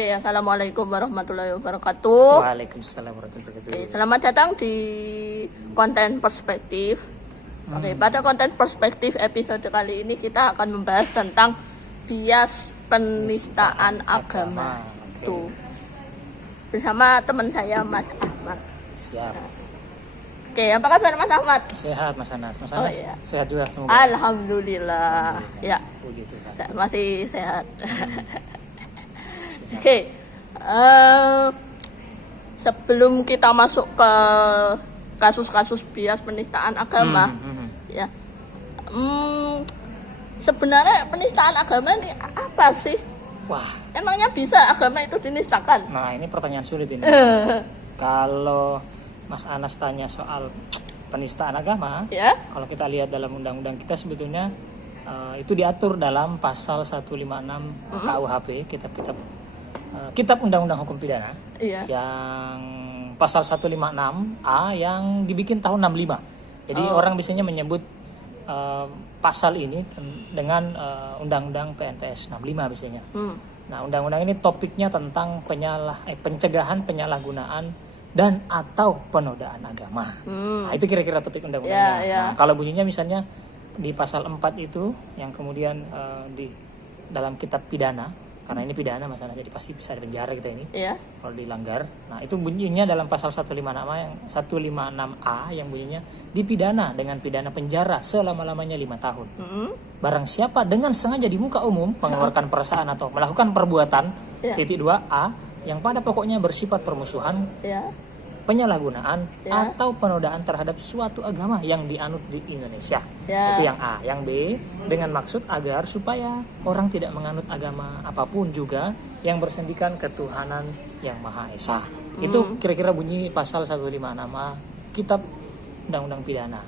Oke, assalamualaikum warahmatullahi wabarakatuh. Waalaikumsalam warahmatullahi wabarakatuh. Oke, selamat datang di konten perspektif. Oke, pada konten perspektif episode kali ini kita akan membahas tentang bias penistaan agama. Oke. Tuh. Bersama teman saya Mas Ahmad. Siap. Oke, apa kabar Mas Ahmad? Sehat Mas Anas. Mas Oh, Anas iya. sehat juga semoga. Alhamdulillah. Ya, Puji Tuhan. saya masih sehat. Oke, sebelum kita masuk ke kasus-kasus bias penistaan agama, ya, sebenarnya penistaan agama ini apa sih? Wah, Emangnya bisa agama itu dinistakan? nah ini pertanyaan sulit ini. Kalau Mas Anas tanya soal penistaan agama, Ya, kalau kita lihat dalam undang-undang kita sebetulnya itu diatur dalam pasal 156 KUHP, kitab undang-undang hukum pidana, iya. yang pasal 156A yang dibikin tahun 65. Jadi orang biasanya menyebut pasal ini dengan undang-undang PNPS 65 biasanya. Nah, undang-undang ini topiknya tentang pencegahan penyalahgunaan dan atau penodaan agama. Nah, itu kira-kira topik undang-undangnya. Ya, ya. Nah, kalau bunyinya misalnya di pasal 4 itu yang kemudian di dalam kitab pidana, karena ini pidana masalah jadi pasti bisa dipenjara kita ini Iya. kalau dilanggar. Nah, itu bunyinya dalam pasal 156A yang bunyinya dipidana dengan pidana penjara selama-lamanya 5 tahun. Barang siapa dengan sengaja di muka umum mengeluarkan perasaan atau melakukan perbuatan Ya. titik 2A yang pada pokoknya bersifat permusuhan, Ya. penyalahgunaan Ya. atau penodaan terhadap suatu agama yang dianut di Indonesia. Ya. Itu yang A. Yang B, dengan maksud agar supaya orang tidak menganut agama apapun juga yang bersendikan ketuhanan yang Maha Esa. Itu kira-kira bunyi pasal 156A Kitab Undang-Undang Pidana.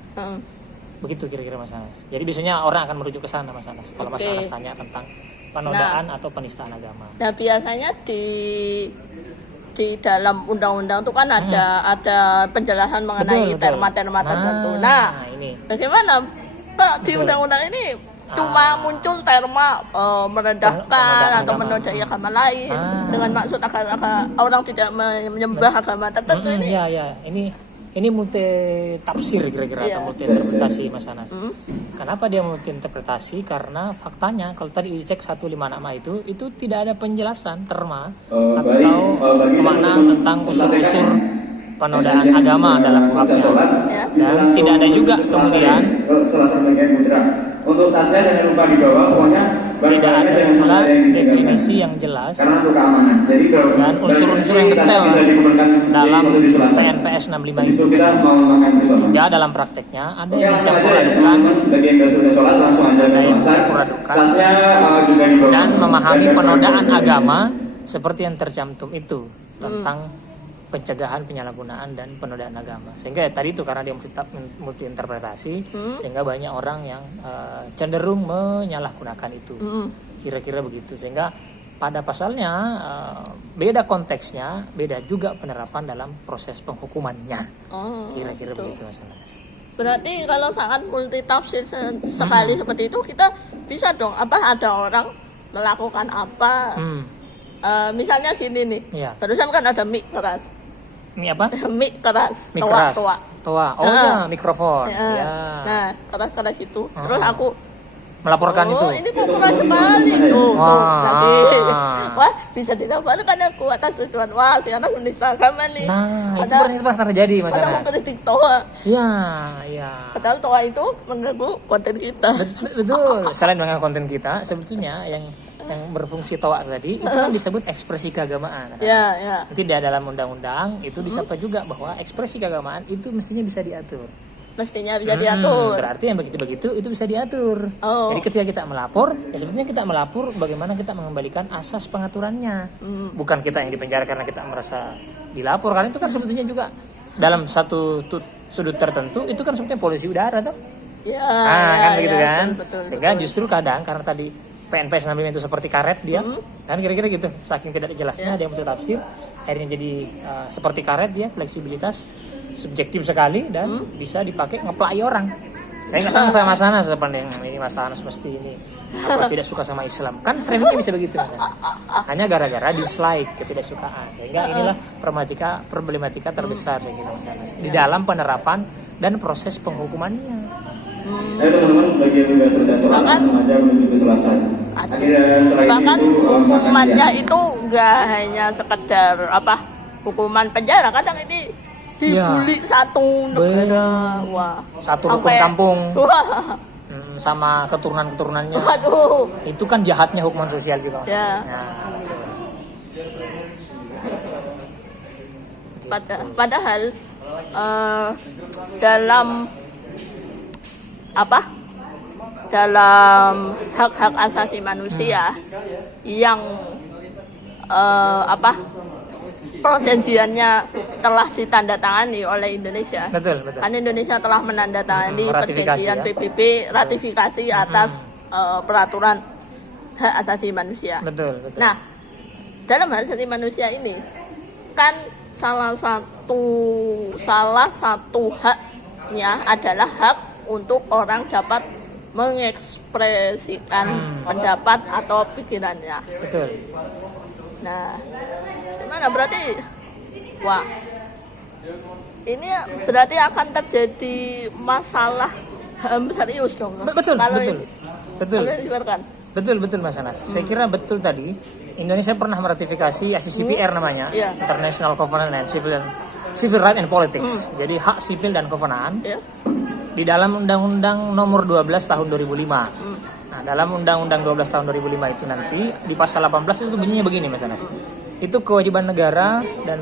Begitu kira-kira Mas Anas. Jadi biasanya orang akan merujuk ke sana Mas Anas kalau Mas Oke. Anas tanya tentang penodaan atau penistaan agama. Nah, biasanya di dalam undang-undang itu kan ada penjelasan mengenai Betul. terma-terma tertentu. Nah, ini bagaimana Pak di Betul. undang-undang ini cuma muncul terma merendahkan Penodaan atau agama. menodai agama lain dengan maksud agar orang tidak menyembah agama tertentu ini. Ya. Ini multi tafsir kira-kira Iya. atau multi interpretasi Mas Anas. Kenapa dia multi interpretasi? Karena faktanya kalau tadi dicek 156A itu tidak ada penjelasan terma atau kemaknaan tentang unsur-unsur penodaan agama dalam KUHP. Ya. Dan tidak ada juga kemudian untuk tasnya jangan lupa dibawa, pokoknya tidak ada pula definisi yang jelas karena untuk keamanan. Jadi dan unsur-unsur yang detail dalam PNPS 65 itu. kita mau makan bersama. Sehingga dalam prakteknya ada yang mencampur adukan Bagi yang sudah sholat langsung aja ada yang selesai. mencampur adukan Tasnya juga dibawa. dan memahami penodaan agama seperti yang tercantum itu tentang pencegahan penyalahgunaan dan penodaan agama. Sehingga tadi itu karena dia multi interpretasi sehingga banyak orang yang cenderung menyalahgunakan itu. Kira-kira begitu. Sehingga pada pasalnya beda konteksnya, beda juga penerapan dalam proses penghukumannya. Kira-kira gitu. begitu Mas Anas. Berarti kalau sangat multitafsir sekali seperti itu kita bisa dong ada orang melakukan apa misalnya gini nih. Iya. Barusan kan ada mic keras. Ini apa? Mic keras, Mik keras. toa. Toa. Oh ya, mikrofon. Ya. Ya. Nah, keras-keras itu. Terus aku Melaporkan itu. ini kok keras sekali tuh. Wah. Lagi. Wah, bisa dilaporkan aku atas tujuan. Wah, si anak menista agama nih. Nah, itu Padahal- pernah terjadi Mas Padahal Anas. mengkritik toa. Ya. Padahal toa itu mengganggu konten kita. Betul. Selain dengan konten kita, sebetulnya yang berfungsi toa tadi itu kan disebut ekspresi keagamaan. Ya, ya. Itu di dalam undang-undang itu disapa juga bahwa ekspresi keagamaan itu mestinya bisa diatur. Mestinya bisa diatur. Berarti yang begitu-begitu itu bisa diatur. Oh. Jadi ketika kita melapor, ya sebetulnya kita melapor bagaimana kita mengembalikan asas pengaturannya. Bukan kita yang dipenjara karena kita merasa dilapor. Karena itu kan sebetulnya juga dalam satu sudut tertentu itu kan sebetulnya polusi udara tuh. Ya, Kan begitu ya, kan. betul, Sehingga betul. justru kadang karena tadi PNPS 65 itu seperti karet dia, kan kira-kira gitu. Saking tidak jelasnya dia multi tafsir, akhirnya jadi seperti karet dia, fleksibilitas subjektif sekali dan bisa dipakai ngeplai orang. Saya nggak sama Mas Anas sepanjang ini Mas Anas mesti ini apa tidak suka sama Islam. Kan framingnya bisa begitu Mas Anas. Hanya gara-gara dislike, ketidaksukaan. Sehingga inilah problematika terbesar saya kira Mas Anas. Di dalam penerapan dan proses penghukumannya. Ayo teman-teman, bagi yang sudah selesai sholat langsung aja menuju ke sholat saja. Akhirnya setelah Bahkan itu hukumannya itu nggak hanya sekedar apa hukuman penjara, kadang ini dibully satu negara, wah, Satu rukun sampai- kampung wah, sama keturunan-keturunannya. waduh, Itu kan jahatnya hukuman sosial juga. Mas. ya. Nah, betul. Padahal dalam apa? Dalam hak-hak asasi manusia yang apa? Perjanjiannya telah ditandatangani oleh Indonesia. Betul, betul. Kan Indonesia telah menandatangani Ratifikasi, perjanjian ya. PBB, ratifikasi atas peraturan hak asasi manusia. Betul, betul. Nah, dalam hak asasi manusia ini kan salah satu haknya adalah hak untuk orang dapat mengekspresikan pendapat atau pikirannya. Betul. Nah, gimana berarti? Wah, ini berarti akan terjadi masalah serius dong. Betul, Kalau betul. Betul. Kalau dibiarkan. Betul Mas Anas. Saya kira betul tadi Indonesia pernah meratifikasi ICCPR namanya, Iya. International Covenant on Civil Rights and Politics. Jadi hak sipil dan kewenangan Ya. di dalam Undang-Undang Nomor 12 Tahun 2005. Nah, dalam Undang-Undang 12 Tahun 2005 itu nanti di pasal 18 itu bunyinya begini Mas Anas. Itu kewajiban negara dan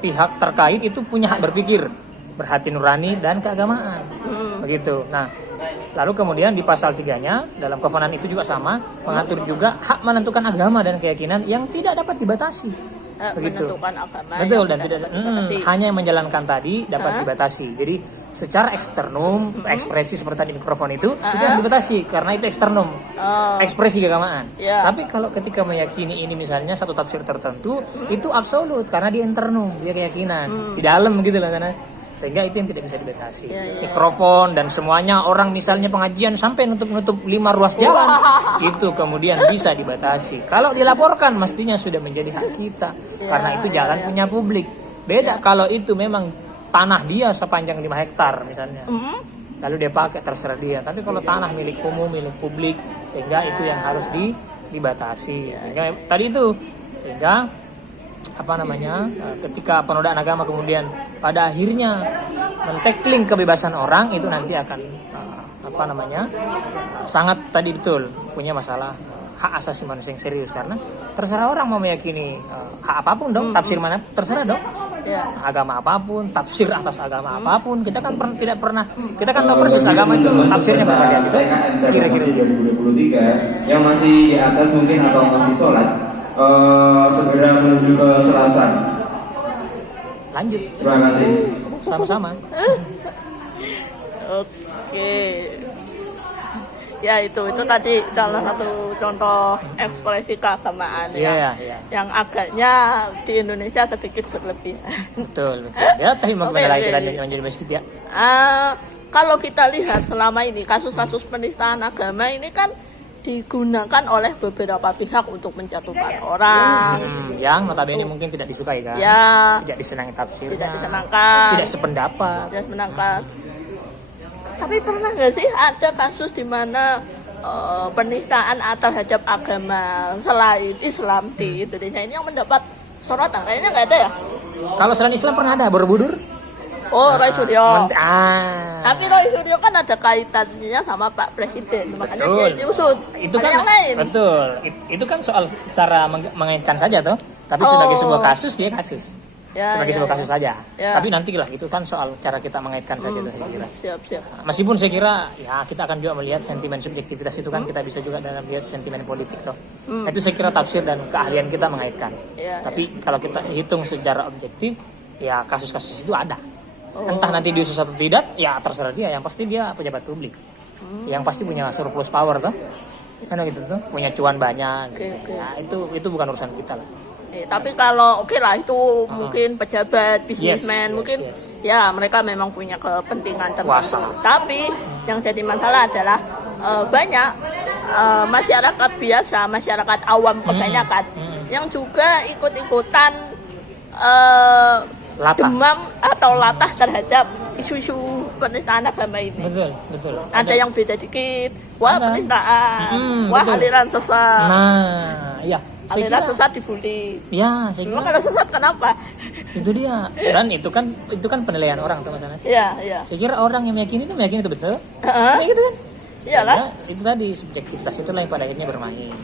pihak terkait itu punya hak berpikir, berhati nurani dan keagamaan. Begitu. Nah, lalu kemudian di pasal 3-nya dalam kovenan itu juga sama mengatur juga hak menentukan agama dan keyakinan yang tidak dapat dibatasi. Begitu. Menentukan agama Betul yang dan tidak dibatasi. hanya yang menjalankan tadi dapat dibatasi. Jadi secara eksternum ekspresi seperti tadi mikrofon itu harus dibatasi karena itu eksternum. Oh, Ekspresi keagamaan. Ya. Tapi kalau ketika meyakini ini misalnya satu tafsir tertentu itu absolut karena dia internum, dia keyakinan di dalam gitu loh karena sehingga itu yang tidak bisa dibatasi. Ya, ya. Mikrofon dan semuanya orang misalnya pengajian sampai nutup 5 ruas jalan itu kemudian bisa dibatasi. Kalau dilaporkan mestinya sudah menjadi hak kita karena itu jalan punya publik. Beda kalau itu memang tanah dia sepanjang 5 hektar misalnya. Lalu dia pakai terserah dia. Tapi kalau tanah milik umum, milik publik, sehingga itu yang harus dibatasi. Sehingga tadi itu sehingga ketika penodaan agama kemudian pada akhirnya mentekling kebebasan orang itu nanti akan sangat tadi betul punya masalah hak asasi manusia yang serius karena terserah orang mau meyakini hak apapun dong, tafsir mana terserah dong. ya. Agama apapun, tafsir atas agama apapun, kita kan tidak pernah, kita kan tahu persis agama itu tafsirnya bervariasi. Kira-kira 2023 yang masih di atas mungkin atau masih sholat segera menuju ke Selasan. lanjut Terima kasih. sama-sama. Oke. Ya itu tadi salah satu contoh ekspresi keagamaan Iya, iya. yang agaknya di Indonesia sedikit berlebihan. Betul. Ya, tapi kembali lagi kita menjadi masjid ya. Kalau kita lihat selama ini kasus-kasus penistaan agama ini kan digunakan oleh beberapa pihak untuk menjatuhkan orang, Yang notabene mungkin tidak disukai kan. ya Tidak disenangi tafsirnya. tidak disenangkan, Tidak sependapat. tidak menangkap. Tapi pernah nggak sih ada kasus di mana penistaan terhadap agama selain Islam di Indonesia ini yang mendapat sorotan? Kayaknya nggak ada ya? Kalau selain Islam pernah ada Borobudur? Oh, Roy Suryo. Tapi Tapi Roy Suryo kan ada kaitannya sama Pak Presiden, makanya Betul. dia diusut. itu Ada kan yang lain. betul. Itu kan soal cara mengaitkan saja toh. Tapi sebagai sebuah kasus dia kasus. Ya, sebagai ya, sebuah ya. kasus saja. Ya. Tapi nantilah itu kan soal cara kita mengaitkan saja tuh saya kira. Siap. Meskipun saya kira ya kita akan juga melihat sentimen subjektivitas itu kan kita bisa juga dalam lihat sentimen politik toh. Itu saya kira tafsir dan keahlian kita mengaitkan. Ya, Tapi kalau kita hitung secara objektif ya kasus-kasus itu ada. Entah nanti diusus atau tidak ya terserah dia. Yang pasti dia pejabat publik. Yang pasti punya surplus power toh. Kan gitu tuh, punya cuan banyak. Oke. Ya, itu bukan urusan kita lah. Tapi kalau oke lah itu mungkin pejabat, bisnismen, Yes, mungkin yes. ya mereka memang punya kepentingan tertentu. Kuasa. Tapi yang jadi masalah adalah banyak masyarakat biasa, masyarakat awam kebanyakan yang juga ikut-ikutan Latah. demam atau latah terhadap isu-isu penistaan agama ini. Betul. Ada yang beda dikit, wah Ada. penistaan, wah betul. aliran sesat, Nah, iya. Saya aliran kira, sesat dibully. ya, saya Memang kira kalau sesat kenapa? itu dia. Dan itu kan penilaian orang tuh Mas Anas. Iya. Saya kira orang yang meyakini itu betul. Heeh. Kayak gitu kan? Iyalah. Sehingga itu tadi subjektivitas itulah yang pada akhirnya bermain.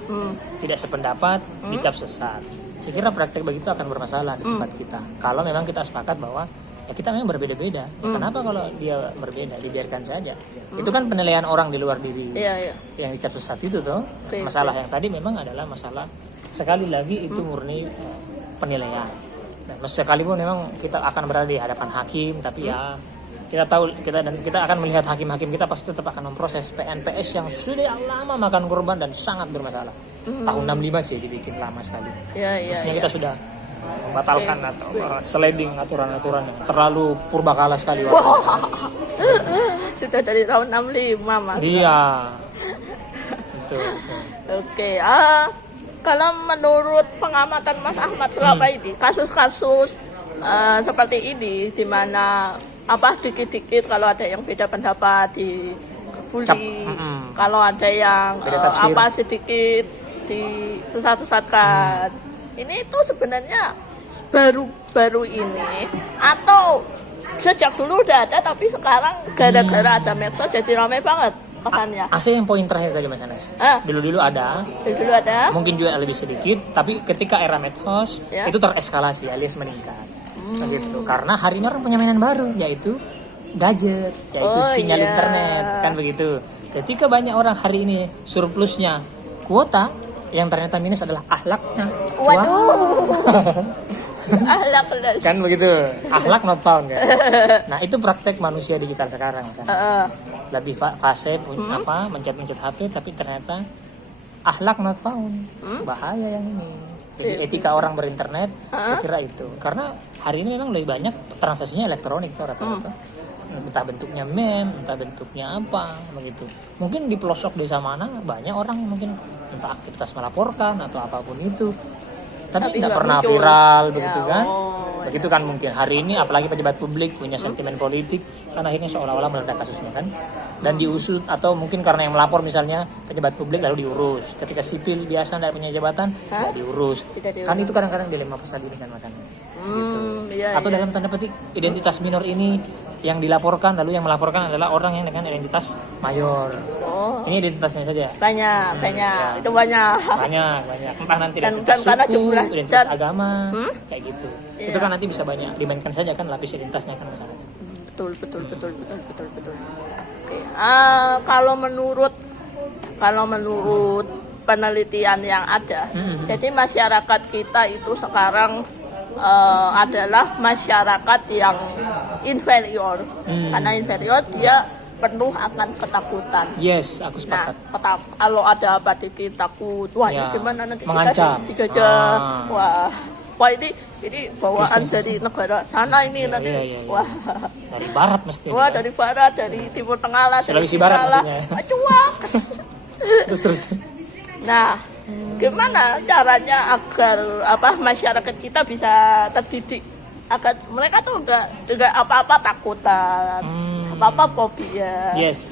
Tidak sependapat, dicap sesat. Saya kira praktek begitu akan bermasalah di tempat kita. Kalau memang kita sepakat bahwa ya kita memang berbeda-beda. Ya, kenapa kalau dia berbeda dibiarkan saja? Itu kan penilaian orang di luar diri. Iya. Yang dicap sesat itu tuh. Oke, Masalah yang tadi memang adalah masalah sekali lagi itu murni penilaian. Dan sekalipun memang kita akan berada di hadapan hakim, tapi ya kita tahu kita akan melihat hakim-hakim kita pasti tetap akan memproses PNPS yang sudah lama makan korban dan sangat bermasalah. Tahun 65 sih dibikin lama sekali. Iya. Maksudnya kita sudah membatalkan atau sliding aturan-aturan yang terlalu purbakala sekali. Wah. Sudah dari tahun 65, Mas. Iya. Betul. Oke. Kalau menurut pengamatan Mas Ahmad selama ini, kasus-kasus seperti ini di mana dikit-dikit kalau ada yang beda pendapat dibully, kalau ada yang Beda tafsir. sedikit disesat-sesatkan. Ini itu sebenarnya baru ini atau sejak dulu udah ada tapi sekarang gara-gara ada medsos jadi ramai banget kesannya. Asal yang poin terakhir tadi Mas Anas. Dulu ada, Dulu ada. mungkin juga lebih sedikit, tapi ketika era medsos Ya. itu tereskalasi alias meningkat. Begitu. Karena hari ini orang punya mainan baru yaitu gadget, yaitu sinyal iya. internet, kan begitu. Ketika banyak orang hari ini surplusnya kuota, yang ternyata minus adalah akhlaknya. Waduh. Ahlak les. Kan begitu. Akhlak not found kan. Nah, itu praktek manusia digital sekarang kan. Lebih fase mencet HP tapi ternyata akhlak not found. Bahaya yang ini. Jadi etika orang berinternet saya kira itu. Karena hari ini memang lebih banyak transaksinya elektronik tuh rata-rata. Entah bentuknya meme, entah bentuknya apa begitu. Mungkin di pelosok desa mana banyak orang yang mungkin entah aktivitas melaporkan atau apapun itu. Tapi tidak nggak pernah muncul. viral Ya, begitu kan. oh, Begitu kan mungkin hari ini apalagi pejabat publik punya sentimen politik kan akhirnya seolah-olah meledak kasusnya kan. Dan diusut atau mungkin karena yang melapor misalnya pejabat publik lalu diurus. Ketika sipil biasa tidak punya jabatan tidak diurus. Tidak diurus. Kan itu kadang-kadang dilema pasal ini kan Mas Anies. Iya, Atau iya. dalam tanda petik identitas minor ini yang dilaporkan lalu yang melaporkan adalah orang yang dengan identitas mayor. Oh, Ini identitasnya saja. banyak. ya. Itu banyak. Banyak. Entah nanti Dan identitas karena suku, jumlah identitas dan- agama, kayak gitu. Iya. Itu kan nanti bisa banyak dimainkan saja kan lapis identitasnya kan misalnya. Betul. Oke. Kalau menurut penelitian yang ada, jadi masyarakat kita itu sekarang adalah masyarakat yang inferior. Karena inferior dia penuh akan ketakutan. Yes, aku Nah, sepakat. kalau ada apa dikit takut, wah Ya, ini gimana nanti mengancam. kita dijajah, Ah. wah ini bawaan Terus. dari negara sana ini nanti, iya. wah, Dari barat mesti. wah dari barat, dari timur tengah lah, dari Sulawesi Barat timur lah, maksudnya. cuaks. terus. Nah, gimana caranya agar masyarakat kita bisa terdidik agar mereka tuh enggak apa-apa takutan, apa-apa fobia. Yes.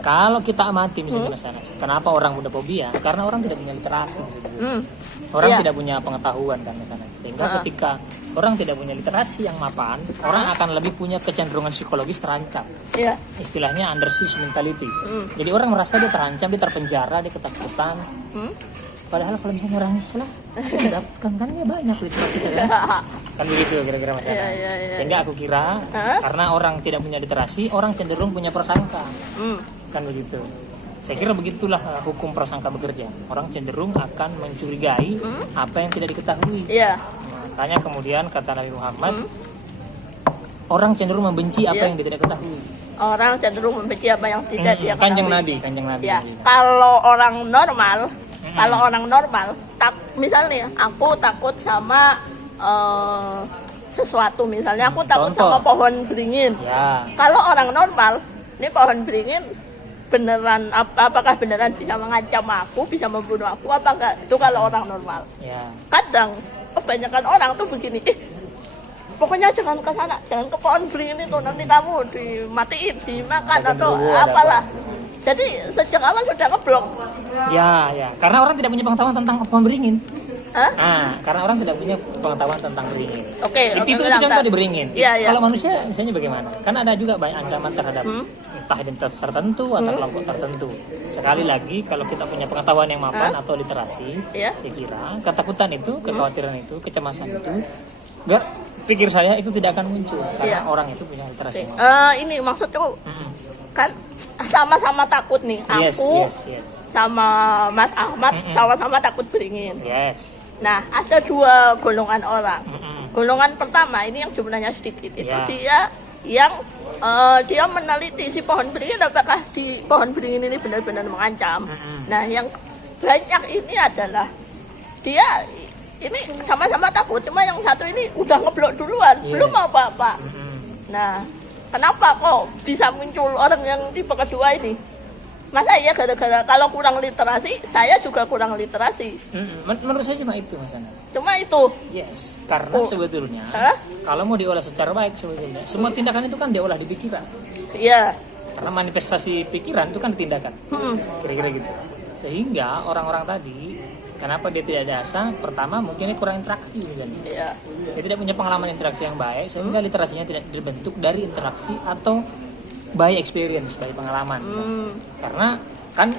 Kalau kita amati misalnya Mas Anas, kenapa orang muda fobia? Karena orang tidak punya literasi sebetulnya. Orang Iya. tidak punya pengetahuan kan Mas Anas. Sehingga ketika orang tidak punya literasi yang mapan, orang akan lebih punya kecenderungan psikologis terancam. Iya. Istilahnya under siege mentality. Jadi orang merasa dia terancam, dia terpenjara, dia ketakutan. Padahal kalau misalnya orang Islam, dapatkan kan ya banyak literasi kita kan. Kan begitu kira-kira Mas Anas. Iya. Sehingga aku kira karena orang tidak punya literasi, orang cenderung punya prasangka. Kan begitu. Saya kira begitulah hukum prasangka bekerja. Orang cenderung akan mencurigai apa yang tidak diketahui. Iya. Makanya kemudian kata Nabi Muhammad, orang cenderung membenci apa yang dia tidak ketahui. Orang cenderung membenci apa yang tidak dia Kanjeng ketahui. Nabi. Ya, kalau orang normal misalnya aku takut sama sesuatu, misalnya aku takut Contoh. sama pohon beringin. Ya. Kalau orang normal, ini pohon beringin beneran apakah beneran bisa mengancam aku, bisa membunuh aku apa enggak? Itu kalau orang normal. Ya. Kadang kebanyakan orang tuh begini, pokoknya jangan ke sana, jangan ke pohon beringin itu, nanti kamu dimatiin, dimakan Ada atau genderuwo, ada apalah. Jadi sejak awal sudah ngeblok. Ya, ya. Karena orang tidak punya pengetahuan tentang pohon beringin. Hah? Nah, karena orang tidak punya pengetahuan tentang beringin. Oke, Itu bilang, contoh Kak. di beringin. Iya, iya. Kalau manusia misalnya bagaimana? Kan ada juga banyak ancaman terhadap entah identitas tertentu atau kelompok tertentu. Sekali lagi, kalau kita punya pengetahuan yang mapan atau literasi, Iya. saya kira ketakutan itu, kekhawatiran itu, kecemasan itu, enggak, pikir saya itu tidak akan muncul karena Iya. orang itu punya literasi. yang mapan. Ini maksudku Mm-mm. kan sama-sama takut nih. Yes, Aku yes. sama Mas Ahmad sama-sama takut beringin. Yes. Nah, ada dua golongan orang. Mm-mm. Golongan pertama ini yang jumlahnya sedikit, itu Ya. dia yang dia meneliti si pohon beringin apakah si pohon beringin ini benar-benar mengancam. Nah, yang banyak ini adalah dia ini sama-sama takut, cuma yang satu ini udah ngeblok duluan, Yes. belum apa-apa. Mm-mm. Nah, kenapa kok bisa muncul orang yang tipe kedua ini? Masa iya gara-gara kalau kurang literasi, saya juga kurang literasi. Menurut saya cuma itu, Mas Anas. Cuma itu. Yes, karena Oh. sebetulnya Hah? kalau mau diolah secara baik sebetulnya semua tindakan itu kan diolah di pikiran. Iya. Karena manifestasi pikiran itu kan tindakan. Hmm. Kira-kira gitu. Sehingga orang-orang tadi kenapa dia tidak ada asa? Pertama mungkin dia kurang interaksi misalnya. Iya. Dia tidak punya pengalaman interaksi yang baik sehingga literasinya tidak dibentuk dari interaksi atau by experience, by pengalaman. Karena kan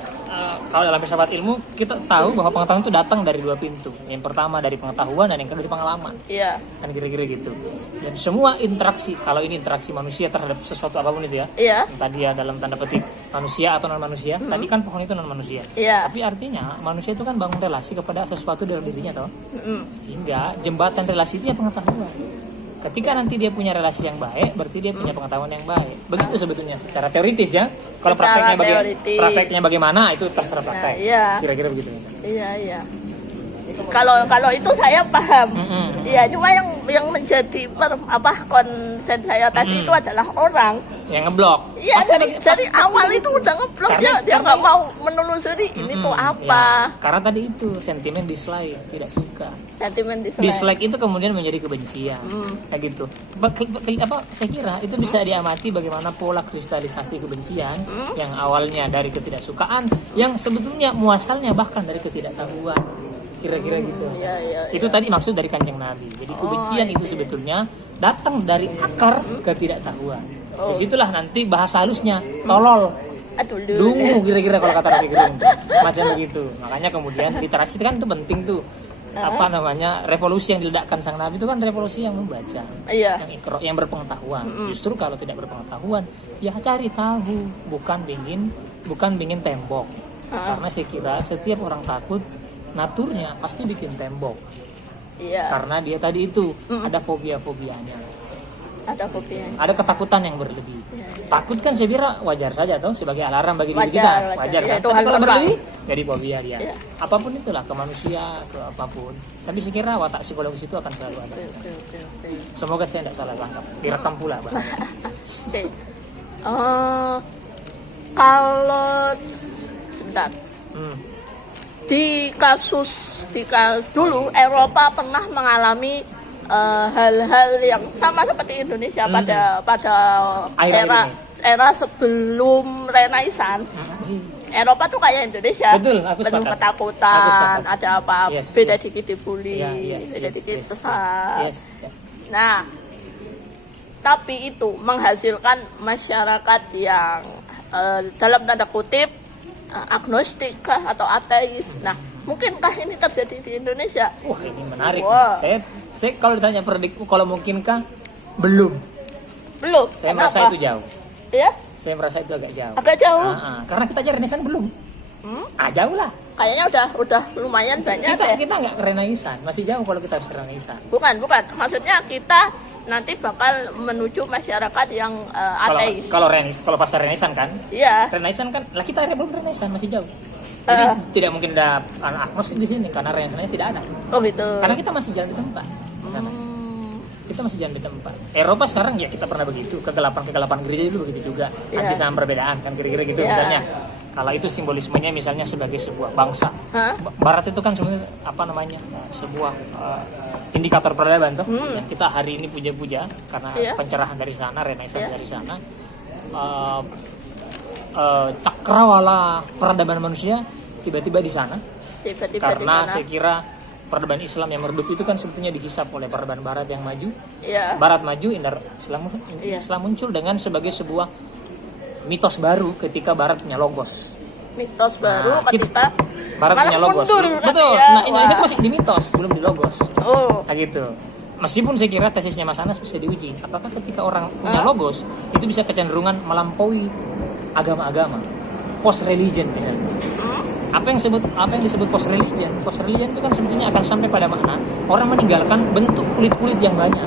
kalau dalam filsafat ilmu kita tahu bahwa pengetahuan itu datang dari dua pintu. Yang pertama dari pengetahuan dan yang kedua dari pengalaman. Iya. Kan kira-kira gitu. Dan semua interaksi, kalau ini interaksi manusia terhadap sesuatu apapun itu ya, Iya. entah dia dalam tanda petik manusia atau non manusia, tadi kan pohon itu non manusia. Iya. Tapi artinya manusia itu kan bangun relasi kepada sesuatu dalam dirinya, toh. Mm-mm. Sehingga jembatan relasi itu ya pengetahuan. Ketika nanti dia punya relasi yang baik, berarti dia punya pengetahuan yang baik. Begitu sebetulnya secara teoritis ya. Kalau Secara prakteknya teoritis. prakteknya bagaimana itu terserah praktek. Nah, iya. Kira-kira begitu. Iya, iya. Kalau itu saya paham. Iya, cuma yang menjadi konsen saya tadi itu adalah orang. Yang ngeblok. Iya, dari awal itu udah ngeblok Karena- dia nggak mau menelusuri ini tuh apa. Ya, karena tadi itu sentimen dislike, tidak suka. Sentimen dislike. Dislike itu kemudian menjadi kebencian. Kayak gitu. Saya kira itu bisa diamati bagaimana pola kristalisasi kebencian yang awalnya dari ketidaksukaan yang sebetulnya muasalnya bahkan dari ketidaktahuan. Kira-kira gitu. Iya, iya. Itu tadi maksud dari Kanjeng Nabi. Jadi kebencian itu sebetulnya datang dari akar ketidaktahuan. Disitulah nanti bahasa halusnya tolol. Aduh, Dungu kira-kira kalau kata Rocky Gerung tuh. Macam begitu. Makanya kemudian literasi itu kan itu penting tuh. Apa namanya, revolusi yang diledakkan sang Nabi itu kan revolusi yang membaca, Iya. yang berpengetahuan. Justru kalau tidak berpengetahuan, ya cari tahu, bukan bingin tembok. Karena saya kira setiap orang takut naturnya pasti bikin tembok. Iya. Karena dia tadi itu ada fobia-fobianya. Ada kopian. Ada ketakutan yang berlebih. Iya, iya. Takut kan saya kira wajar saja toh sebagai alarm bagi diri Wajar, kita. wajar. Wajar Iya, kan? itu Tapi hal kalau normal. berlebih jadi fobia dia. Iya. Apapun itulah ke manusia, ke apapun. Tapi saya kira watak psikologis itu akan selalu ada. Oke. Semoga saya tidak salah tangkap. Direkam pula, Bang. Oke. Kalau sebentar. Hmm. Di kasus dulu Eropa pernah mengalami hal-hal yang sama seperti Indonesia pada Akhir-akhir era sebelum Renaissance. Eropa tuh kayak Indonesia, Betul, aku penuh sepakat. ketakutan, Aku sepakat. ada apa, Yes, beda yes. dikit dibully, Iya, beda yes, dikit yes, sesat. yes, yes. Nah, tapi itu menghasilkan masyarakat yang dalam tanda kutip agnostik kah atau ateis. Nah, mungkinkah ini terjadi di Indonesia? Wah, ini menarik. Wah. Saya kalau ditanya prediksi kalau mungkinkah, belum. Belum. Saya Kenapa? merasa itu jauh. Ya, Saya merasa itu agak jauh. agak jauh. Karena kita aja Renaissance belum. Jauh lah. Kayaknya udah lumayan banyak ya. Kita nggak ke Renaissance, masih jauh kalau kita harus Renaissance. Bukan. Maksudnya kita nanti bakal menuju masyarakat yang ateis. Kalau pas Renaissance kan, Iya. Renaissance kan, lah kita belum Renaissance, masih jauh. Jadi tidak mungkin ada anak agnostik di sini karena renaissannya tidak ada. Oh gitu. Karena kita masih jalan di tempat. Di sana. Kita masih jalan di tempat. Eropa sekarang ya kita pernah begitu, kegelapan gereja dulu begitu juga. Iya. Anti sama perbedaan kan kira-kira gitu Iya. misalnya. Kalau itu simbolismenya misalnya sebagai sebuah bangsa. Hah? Barat itu kan sebenarnya apa namanya? Sebuah indikator peradaban tuh. Dan kita hari ini puja-puja karena Iya. pencerahan dari sana, renaissance Iya. dari sana. Cakrawala peradaban manusia tiba-tiba di sana. Tiba-tiba di Karena sana. saya kira peradaban Islam yang meredup itu kan sebetulnya dihisap oleh peradaban Barat yang maju. Iya. Barat maju, Iya. Islam muncul dengan sebagai sebuah mitos baru ketika Barat punya logos. Mitos baru Nah, ketika Barat malah punya logos. mundur Betul. berarti ya. Nah, Indonesia itu Wah. masih di mitos, belum di logos. Oh. Nah gitu. Meskipun saya kira tesisnya Mas Anas bisa diuji. Apakah ketika orang punya logos itu bisa kecenderungan melampaui agama-agama, post religion misalnya. Apa yang disebut post religion? Post religion itu kan sebetulnya akan sampai pada makna orang meninggalkan bentuk kulit-kulit yang banyak.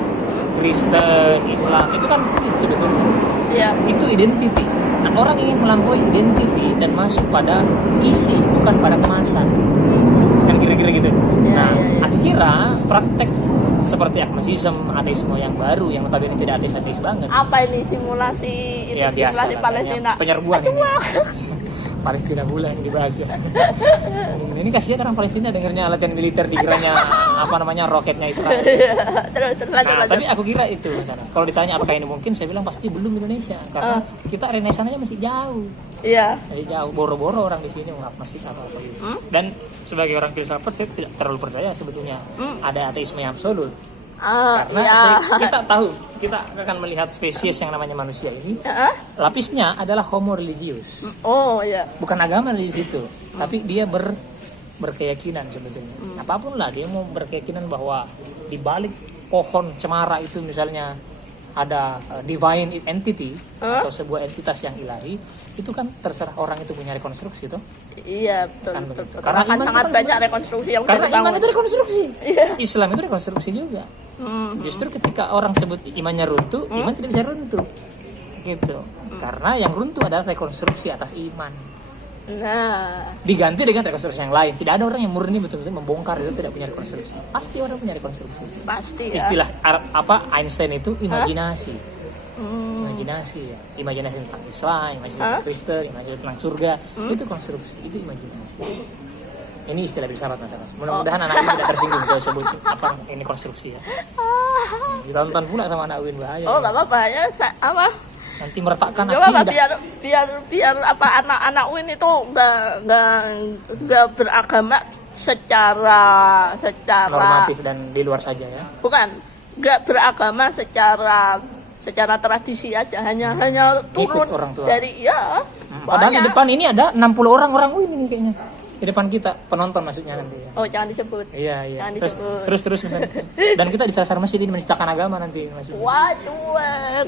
Kristen, Islam itu kan kulit sebetulnya. Iya. Itu identity. Nah, orang ingin melampaui identity dan masuk pada isi bukan pada kemasan. Kan kira-kira gitu. Iya, Nah, iya, iya. aku kira praktek seperti agnosisme, ateisme yang baru yang notabene tidak ateis banget. Apa ini simulasi ini Ya biasa simulasi lah, Palestina? penyerbuan ini. Acuak. Palestina bulan dibahas ya. Ini kasihan orang Palestina dengernya latihan militer dikiranya apa namanya roketnya Israel. terus lanjut Nah, lanjut. tapi aku kira itu sana. Kalau ditanya apakah ini mungkin, saya bilang pasti belum Indonesia karena kita renaissannya masih jauh. Iya. Masih jauh, boro-boro orang di sini mengagnostik apa gitu. Dan sebagai orang filsafat saya tidak terlalu percaya sebetulnya ada ateisme yang absolut. Karena iya. kita tahu, kita akan melihat spesies yang namanya manusia ini lapisnya adalah homo religius. Oh iya. Bukan agama di situ, tapi dia berkeyakinan sebetulnya. Apapun lah dia mau berkeyakinan bahwa di balik pohon cemara itu misalnya ada divine entity atau sebuah entitas yang ilahi, itu kan terserah orang itu punya rekonstruksi tuh. Iya betul Kan betul. begitu. betul. Karena Karena iman sangat itu kan banyak rekonstruksi yang Karena terbangun. iman itu rekonstruksi. Iya. Islam itu rekonstruksi juga. Justru ketika orang sebut imannya runtuh, iman tidak bisa runtuh. Gitu. Karena yang runtuh adalah rekonstruksi atas iman. Nah, Diganti dengan rekonstruksi yang lain. Tidak ada orang yang murni betul-betul membongkar itu tidak punya rekonstruksi. Pasti orang punya rekonstruksi. pasti ya. Istilah Einstein itu imajinasi. Imajinasi ya. Imajinasi tentang Islam, imajinasi tentang Kristen, imajinasi tentang surga. Itu konstruksi, itu imajinasi. Ini istilah filsafat Mas Anas. Mudah-mudahan anak Win tidak tersinggung saya sebut apa ini konstruksi ya. Ditonton pula sama anak Win bahaya. Oh, nggak apa-apa ya. Apa? Nanti meretakkan Gak apa-apa akidah. biar apa anak-anak Win itu nggak beragama secara Normatif dan di luar saja ya. bukan nggak beragama secara tradisi aja hanya Ikut turun orang tua. dari ya Padahal di banyak. depan ini ada 60 orang Win ini kayaknya. Di depan kita penonton maksudnya nanti ya. Oh jangan disebut. Iya. Jangan disebut. Terus misalnya. Dan kita disasar masjid ini menistakan agama nanti Mas. Waduh.